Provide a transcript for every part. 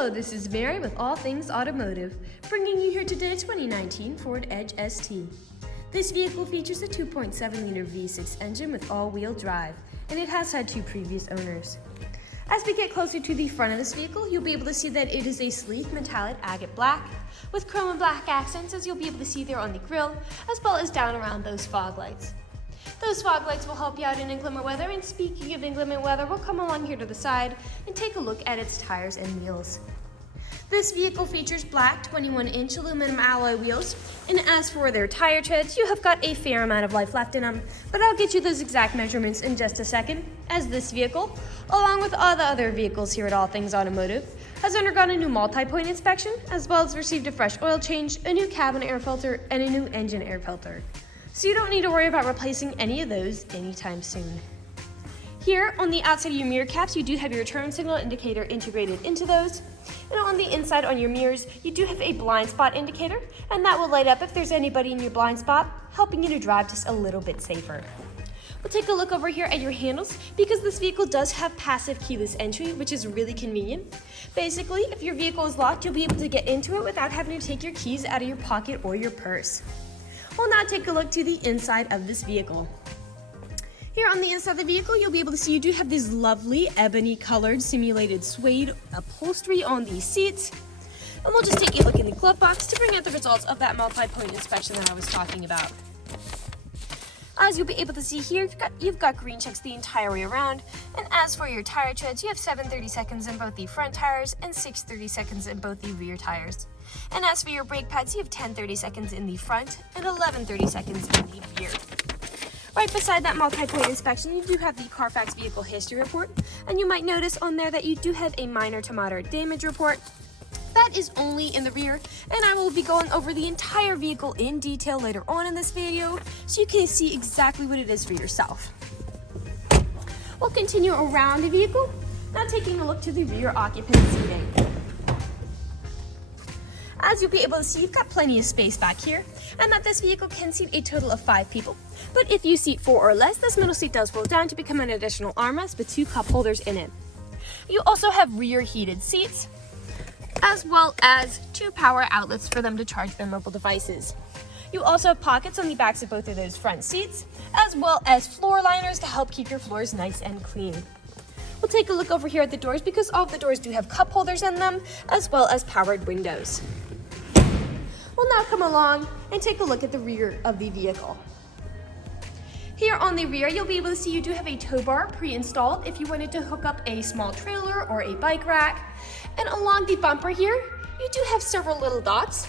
Hello, this is Mary with All Things Automotive, bringing you here today a 2019 Ford Edge ST. This vehicle features a 2.7-liter V6 engine with all-wheel drive, and it has had two previous owners. As we get closer to the front of this vehicle, you'll be able to see that it is a sleek metallic agate black with chrome and black accents, as you'll be able to see there on the grille, as well as down around those fog lights. Those fog lights will help you out in inclement weather, and speaking of inclement weather, we'll come along here to the side and take a look at its tires and wheels. This vehicle features black 21-inch aluminum alloy wheels, and as for their tire treads, you have got a fair amount of life left in them, but I'll get you those exact measurements in just a second, as this vehicle, along with all the other vehicles here at All Things Automotive, has undergone a new multi-point inspection, as well as received a fresh oil change, a new cabin air filter, and a new engine air filter. So you don't need to worry about replacing any of those anytime soon. Here on the outside of your mirror caps, you do have your turn signal indicator integrated into those. And on the inside on your mirrors, you do have a blind spot indicator, and that will light up if there's anybody in your blind spot, helping you to drive just a little bit safer. We'll take a look over here at your handles, because this vehicle does have passive keyless entry, which is really convenient. Basically, if your vehicle is locked, you'll be able to get into it without having to take your keys out of your pocket or your purse. We'll now take a look to the inside of this vehicle. Here on the inside of the vehicle, you'll be able to see you do have this lovely ebony colored simulated suede upholstery on these seats. And we'll just take a look in the glove box to bring out the results of that multi-point inspection that I was talking about. As you'll be able to see here, you've got green checks the entire way around. And as for your tire treads, you have 7/30 seconds in both the front tires and 6/30 seconds in both the rear tires. And as for your brake pads, you have 10/30 seconds in the front and 11/30 seconds in the rear. Right beside that multi-point inspection, you do have the Carfax Vehicle History Report, and you might notice on there that you do have a minor to moderate damage report. That is only in the rear, and I will be going over the entire vehicle in detail later on in this video, so you can see exactly what it is for yourself. We'll continue around the vehicle, now taking a look to the rear occupant seating. As you'll be able to see, you've got plenty of space back here, and that this vehicle can seat a total of 5 people. But if you seat 4 or less, this middle seat does roll down to become an additional armrest with 2 cup holders in it. You also have rear heated seats, as well as 2 power outlets for them to charge their mobile devices. You also have pockets on the backs of both of those front seats, as well as floor liners to help keep your floors nice and clean. We'll take a look over here at the doors, because all of the doors do have cup holders in them, as well as powered windows. We'll now come along and take a look at the rear of the vehicle. Here on the rear, you'll be able to see you do have a tow bar pre-installed if you wanted to hook up a small trailer or a bike rack. And along the bumper here, you do have several little dots.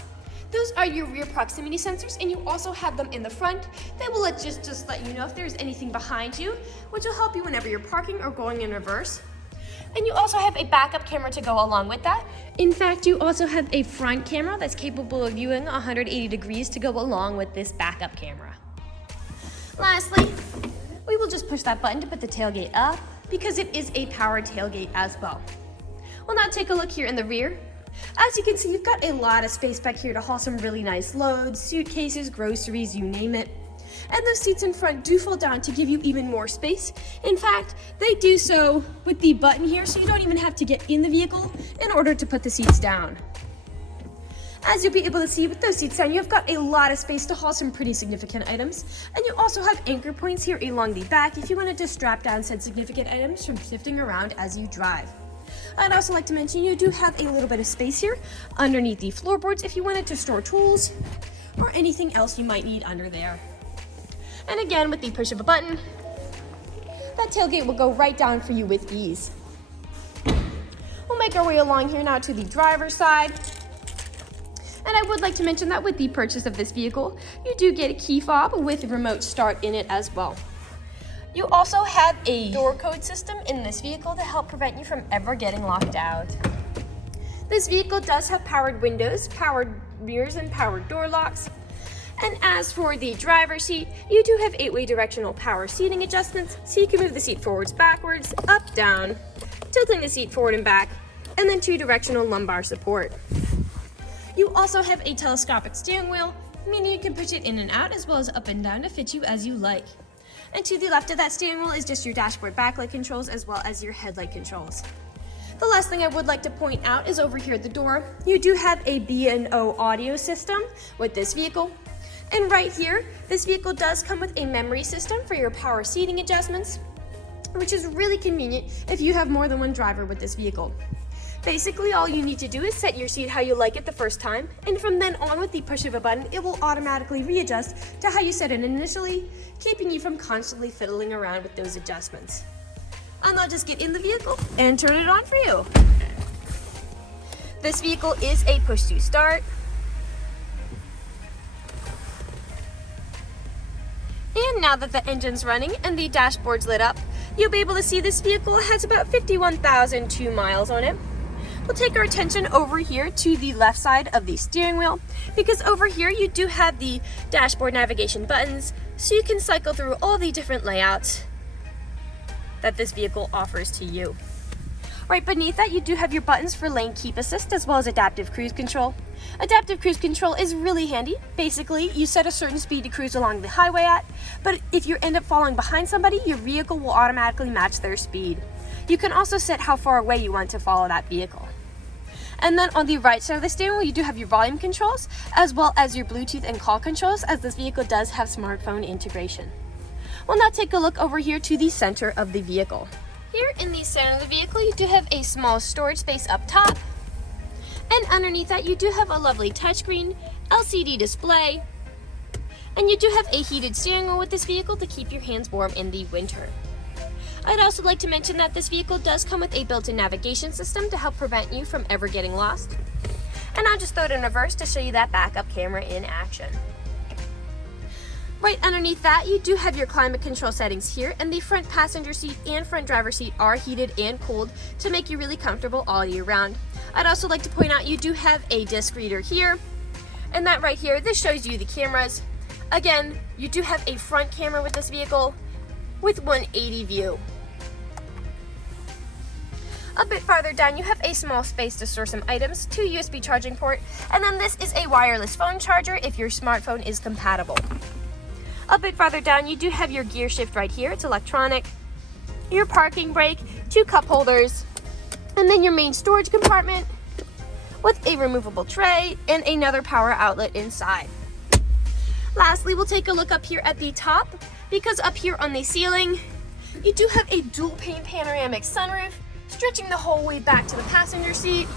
Those are your rear proximity sensors, and you also have them in the front. They will just let you know if there's anything behind you, which will help you whenever you're parking or going in reverse. And you also have a backup camera to go along with that. In fact, you also have a front camera that's capable of viewing 180 degrees to go along with this backup camera. Lastly, we will just push that button to put the tailgate up, because it is a powered tailgate as well. We'll now take a look here in the rear. As you can see, you've got a lot of space back here to haul some really nice loads, suitcases, groceries, you name it. And those seats in front do fold down to give you even more space. In fact, they do so with the button here, so you don't even have to get in the vehicle in order to put the seats down. As you'll be able to see with those seats down, you've got a lot of space to haul some pretty significant items. And you also have anchor points here along the back if you wanted to strap down said significant items from shifting around as you drive. I'd also like to mention you do have a little bit of space here underneath the floorboards if you wanted to store tools or anything else you might need under there. And again, with the push of a button, that tailgate will go right down for you with ease. We'll make our way along here now to the driver's side. And I would like to mention that with the purchase of this vehicle, you do get a key fob with remote start in it as well. You also have a door code system in this vehicle to help prevent you from ever getting locked out. This vehicle does have powered windows, powered mirrors, and powered door locks. And as for the driver's seat, you do have 8-way directional power seating adjustments, so you can move the seat forwards, backwards, up, down, tilting the seat forward and back, and then 2 directional lumbar support. You also have a telescopic steering wheel, meaning you can push it in and out as well as up and down to fit you as you like. And to the left of that steering wheel is just your dashboard backlight controls as well as your headlight controls. The last thing I would like to point out is over here at the door, you do have a B&O audio system with this vehicle. And right here, this vehicle does come with a memory system for your power seating adjustments, which is really convenient if you have more than one driver with this vehicle. Basically, all you need to do is set your seat how you like it the first time, and from then on, with the push of a button, it will automatically readjust to how you set it initially, keeping you from constantly fiddling around with those adjustments. I'll now just get in the vehicle and turn it on for you. This vehicle is a push to start. And now that the engine's running and the dashboard's lit up, you'll be able to see this vehicle has about 51,002 miles on it. We'll take our attention over here to the left side of the steering wheel, because over here you do have the dashboard navigation buttons, so you can cycle through all the different layouts that this vehicle offers to you. Right beneath that, you do have your buttons for lane keep assist as well as adaptive cruise control. Adaptive cruise control is really handy. Basically, you set a certain speed to cruise along the highway at, but if you end up falling behind somebody, your vehicle will automatically match their speed. You can also set how far away you want to follow that vehicle. And then on the right side of the steering wheel, you do have your volume controls as well as your Bluetooth and call controls, as this vehicle does have smartphone integration. We'll now take a look over here to the center of the vehicle. Here in the center of the vehicle, you do have a small storage space up top. And underneath that, you do have a lovely touchscreen, LCD display, and you do have a heated steering wheel with this vehicle to keep your hands warm in the winter. I'd also like to mention that this vehicle does come with a built-in navigation system to help prevent you from ever getting lost. And I'll just throw it in reverse to show you that backup camera in action. Right underneath that, you do have your climate control settings here, and the front passenger seat and front driver seat are heated and cooled to make you really comfortable all year round. I'd also like to point out you do have a disc reader here, and that right here, this shows you the cameras. Again, you do have a front camera with this vehicle with 180 view. A bit farther down, you have a small space to store some items, 2 USB charging port, and then this is a wireless phone charger if your smartphone is compatible. A bit farther down, you do have your gear shift right here. It's electronic. Your parking brake, 2 cup holders, and then your main storage compartment with a removable tray and another power outlet inside. Lastly, we'll take a look up here at the top, because up here on the ceiling, you do have a dual pane panoramic sunroof, stretching the whole way back to the passenger seat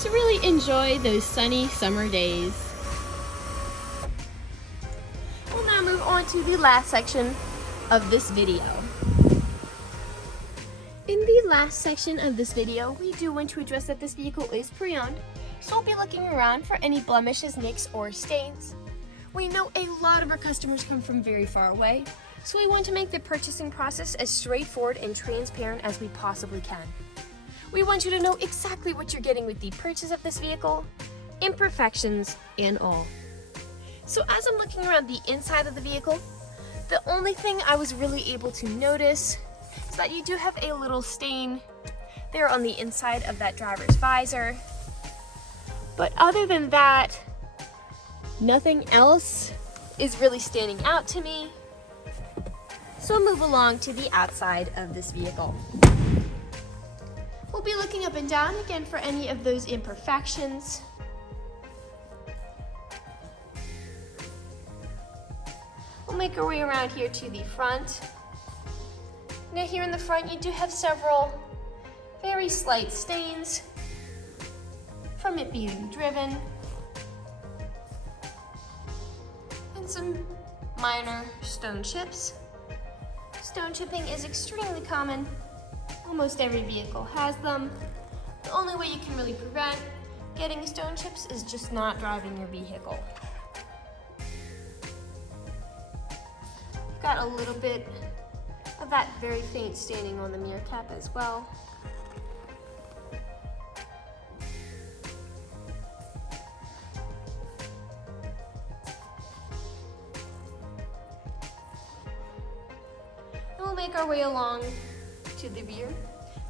to really enjoy those sunny summer days. We'll now move on to the last section of this video. In the last section of this video, we do want to address that this vehicle is pre-owned, so we'll be looking around for any blemishes, nicks, or stains. We know a lot of our customers come from very far away, so we want to make the purchasing process as straightforward and transparent as we possibly can. We want you to know exactly what you're getting with the purchase of this vehicle, imperfections and all. So as I'm looking around the inside of the vehicle, the only thing I was really able to notice is that you do have a little stain there on the inside of that driver's visor. But other than that, nothing else is really standing out to me. So I'll move along to the outside of this vehicle. We'll be looking up and down again for any of those imperfections. We'll make our way around here to the front. Now here in the front, you do have several very slight stains from it being driven, and some minor stone chips. Stone chipping is extremely common. Almost every vehicle has them. The only way you can really prevent getting stone chips is just not driving your vehicle. Got a little bit of that very faint staining on the mirror cap as well. And we'll make our way along to the rear.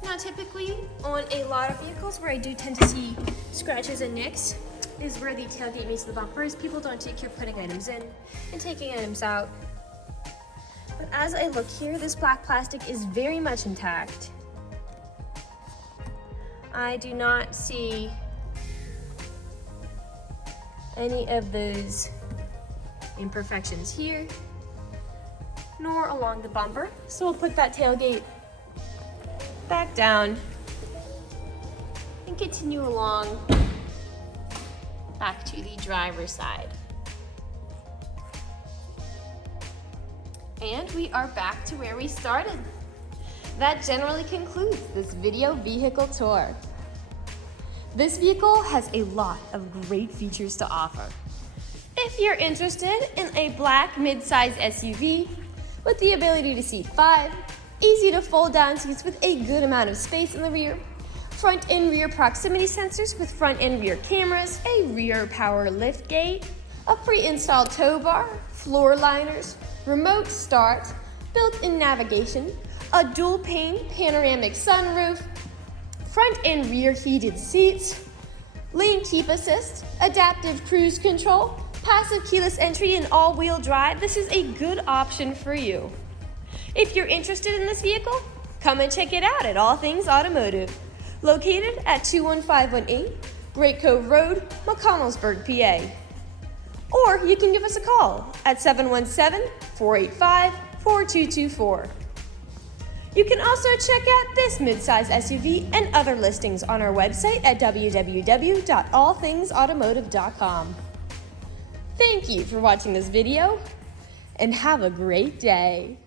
Now typically on a lot of vehicles where I do tend to see scratches and nicks is where the tailgate meets the bumpers. People don't take care of putting items in and taking items out. But as I look here, this black plastic is very much intact. I do not see any of those imperfections here, nor along the bumper. So we'll put that tailgate back down and continue along back to the driver's side. And we are back to where we started. That generally concludes this video vehicle tour. This vehicle has a lot of great features to offer. If you're interested in a black mid-size SUV with the ability to seat 5, easy to fold down seats with a good amount of space in the rear, front and rear proximity sensors with front and rear cameras, a rear power lift gate, a pre-installed tow bar, floor liners, remote start, built-in navigation, a dual pane panoramic sunroof, front and rear heated seats, lane keep assist, adaptive cruise control, passive keyless entry and all-wheel drive, this is a good option for you. If you're interested in this vehicle, come and check it out at All Things Automotive, located at 21518 Great Cove Road, McConnellsburg, PA. Or you can give us a call at 717-485-4224. You can also check out this midsize SUV and other listings on our website at www.allthingsautomotive.com. Thank you for watching this video, and have a great day.